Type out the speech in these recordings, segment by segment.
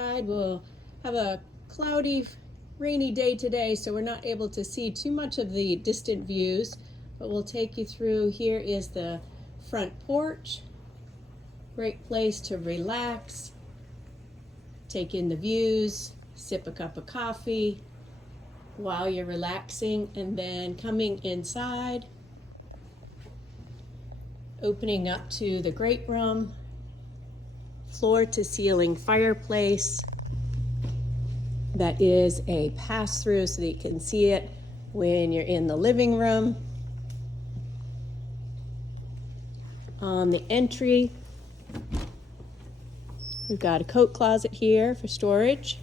We'll have a cloudy, rainy day today, so we're not able to see too much of the distant views, but we'll take you through. Here is the front porch. Great place to relax, take in the views, sip a cup of coffee while you're relaxing, and then coming inside, opening up to the great room, floor to ceiling fireplace that is a pass-through so that you can see it when you're in the living room. On the entry, we've got a coat closet here for storage.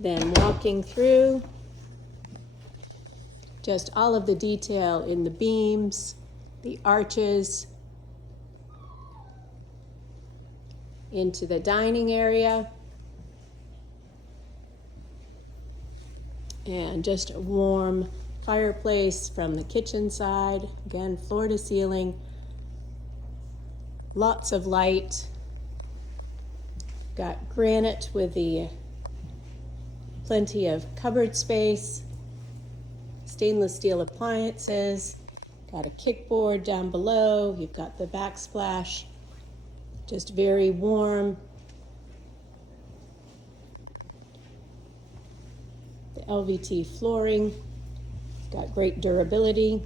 Then walking through, just all of the detail in the beams, the arches, into the dining area, and just a warm fireplace from the kitchen side. Again, floor to ceiling, lots of light. Got granite with the plenty of cupboard space, stainless steel appliances, got a kickboard down below, you've got the backsplash, just very warm. The LVT flooring, got great durability.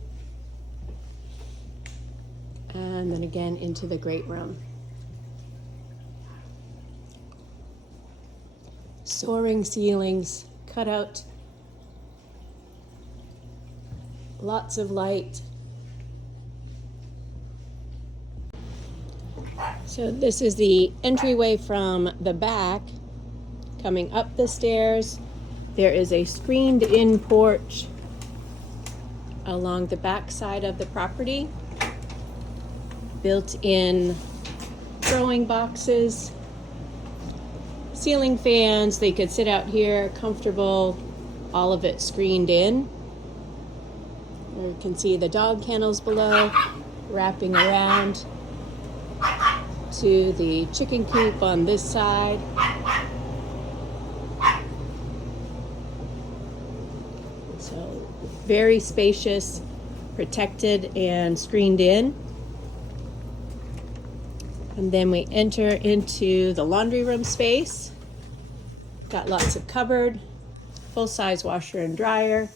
And then again into the great room. Soaring ceilings, cut out, lots of light. So this is the entryway from the back. Coming up the stairs, there is a screened-in porch along the back side of the property. Built-in throwing boxes, ceiling fans. They could sit out here comfortable, all of it screened in. You can see the dog kennels below, wrapping around to the chicken coop on this side. So very spacious, protected and screened in. And then we enter into the laundry room space. Got lots of cupboard, full-size washer and dryer.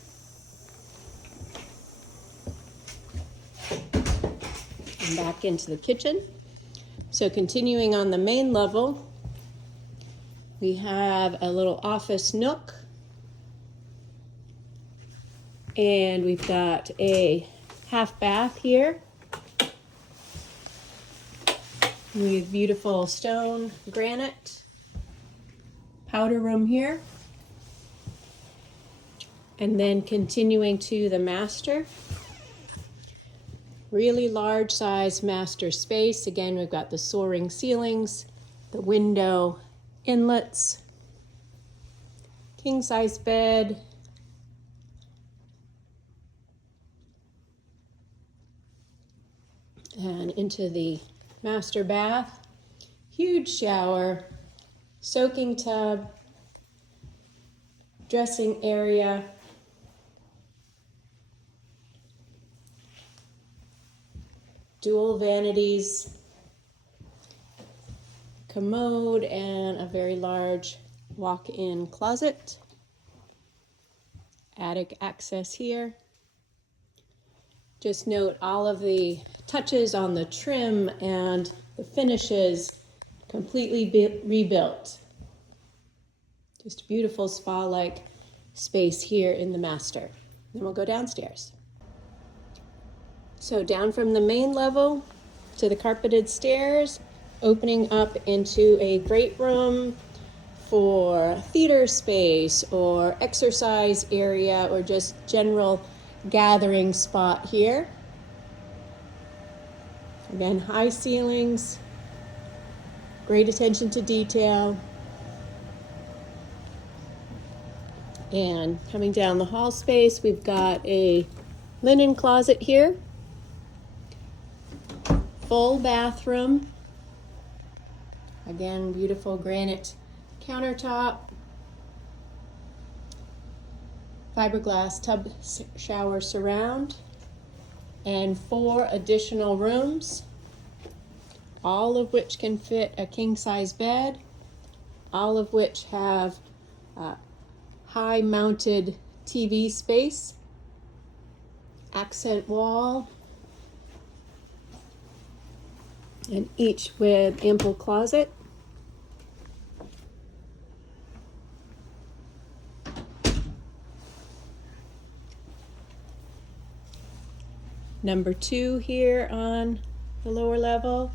And back into the kitchen. So continuing on the main level, we have a little office nook. And we've got a half bath here. With beautiful stone granite. Powder room here. And then continuing to the master. Really large size master space. Again, we've got the soaring ceilings, the window inlets, king size bed, and into the master bath, huge shower, soaking tub, dressing area, dual vanities, commode, and a very large walk-in closet. Attic access here. Just note all of the touches on the trim and the finishes completely rebuilt. Just a beautiful spa-like space here in the master. Then we'll go downstairs. So down from the main level to the carpeted stairs, opening up into a great room for theater space or exercise area or just general gathering spot here. Again, high ceilings, great attention to detail. And coming down the hall space, we've got a linen closet here. Full bathroom. Again, beautiful granite countertop, fiberglass tub shower surround, and 4 additional rooms, all of which can fit a king-size bed, all of which have high mounted TV space, accent wall, and each with ample closet. Number 2 here on the lower level.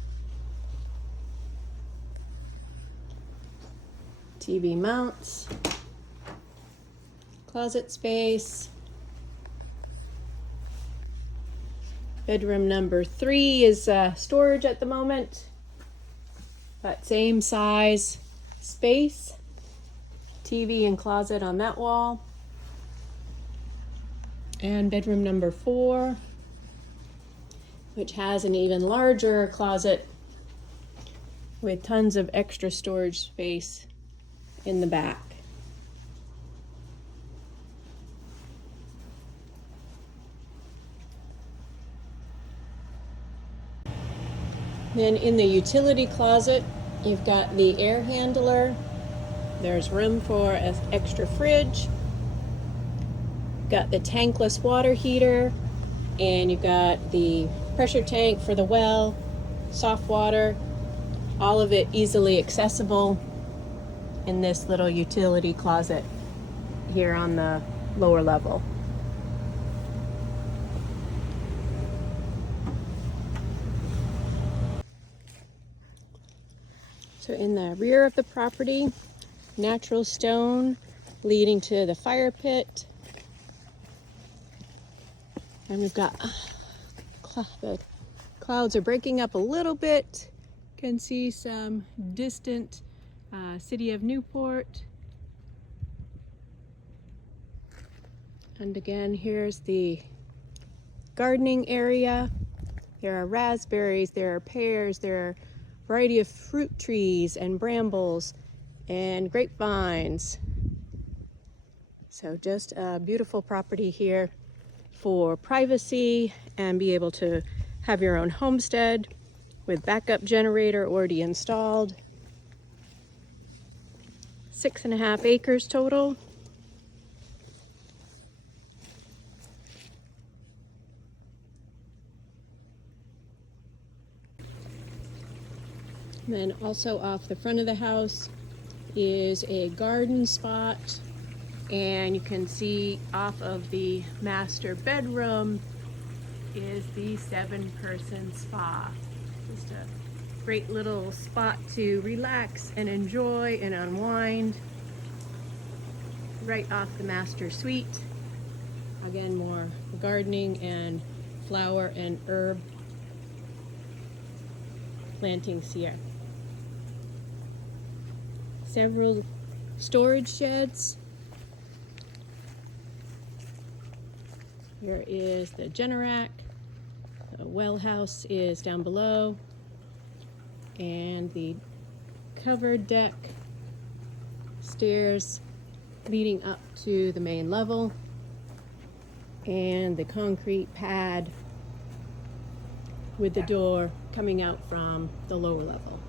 TV mounts, closet space. Bedroom number 3 is storage at the moment, but same size space. TV and closet on that wall. And bedroom number 4, which has an even larger closet with tons of extra storage space in the back. Then in the utility closet, you've got the air handler. There's room for an extra fridge. Got the tankless water heater, and you've got the pressure tank for the well, soft water, all of it easily accessible in this little utility closet here on the lower level. So in the rear of the property, natural stone leading to the fire pit. And we've got the clouds are breaking up a little bit. You can see some distant city of Newport. And again, here's the gardening area. There are raspberries, there are pears, there are a variety of fruit trees and brambles and grapevines. So just a beautiful property here for privacy and be able to have your own homestead with backup generator already installed. 6.5 acres total. And then also off the front of the house is a garden spot, and you can see off of the master bedroom is the 7-person spa. Just a great little spot to relax and enjoy and unwind right off the master suite. Again, more gardening and flower and herb plantings here. Several storage sheds. Here is the Generac. The well house is down below. And the covered deck, stairs leading up to the main level, and the concrete pad with the door coming out from the lower level.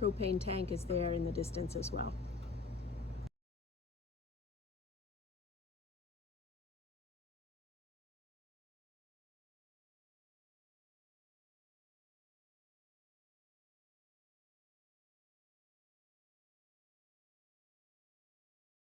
Propane tank is there in the distance as well.